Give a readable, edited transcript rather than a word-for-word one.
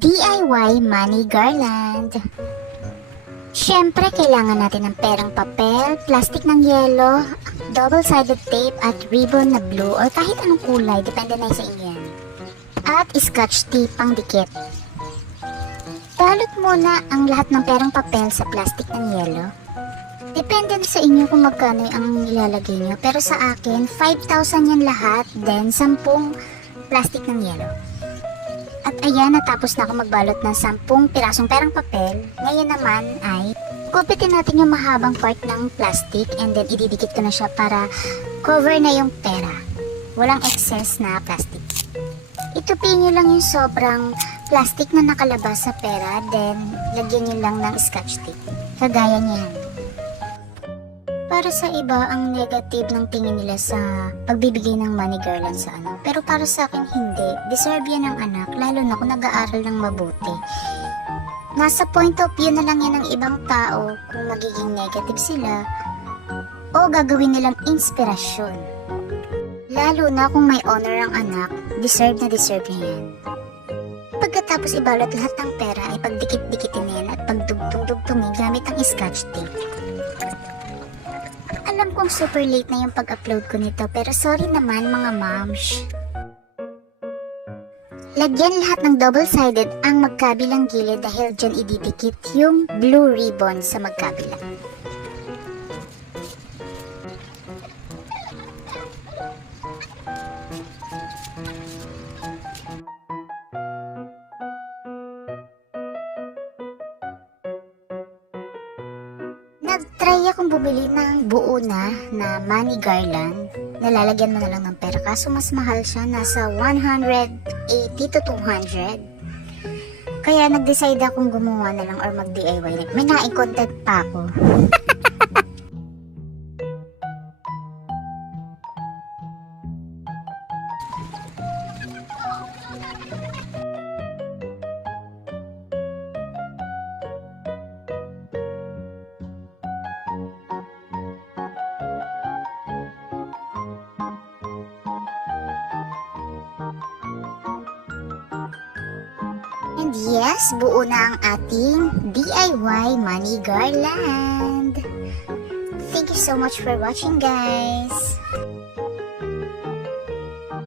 DIY money garland. Siyempre, kailangan natin ng perang papel, plastic ng yelo, double-sided tape at ribbon na blue or kahit anong kulay, depende na sa inyo yan. At scotch tape pang dikit. Balot muna ang lahat ng perang papel sa plastic ng yelo. Depende na sa inyo kung magkano ang ilalagay nyo. Pero sa akin, 5,000 yan lahat, then 10 plastic ng yelo. At ayan, natapos na ako magbalot ng 10 pirasong perang papel. Ngayon naman ay gupitin natin yung mahabang part ng plastic and then ididikit ko na siya para cover na yung pera. Walang excess na plastic. Itupin nyo lang yung sobrang plastic na nakalabas sa pera, then lagyan nyo lang ng scotch tape. Kagaya niyan. Para sa iba, ang negative ng tingin nila sa pagbibigay ng money garland sa anak. Pero para sa akin, hindi. Deserve yan ng anak, lalo na kung nag-aaral ng mabuti. Nasa point of view na lang yan ng ibang tao kung magiging negative sila o gagawin nilang inspirasyon. Lalo na kung may honor ang anak, deserve na deserve niya yan. Pagkatapos ibalot lahat ng pera ay pagdikit-dikitin yan at pagdugtong-dugtungin gamit ang scotch tape. Alam kong super late na yung pag-upload ko nito pero sorry naman mga moms. Lagyan lahat ng double-sided ang magkabilang gilid dahil dyan ididikit yung blue ribbon sa magkabilang. Nag-try akong bumili ng buo na money garland. Nalalagyan mo na lang ng pera. Kaso mas mahal siya. Nasa 180 to 200. Kaya nag-decide akong gumawa na lang or mag-DIY. May nai-content pa ako. And yes, buo na ang ating DIY money garland. Thank you so much for watching, guys.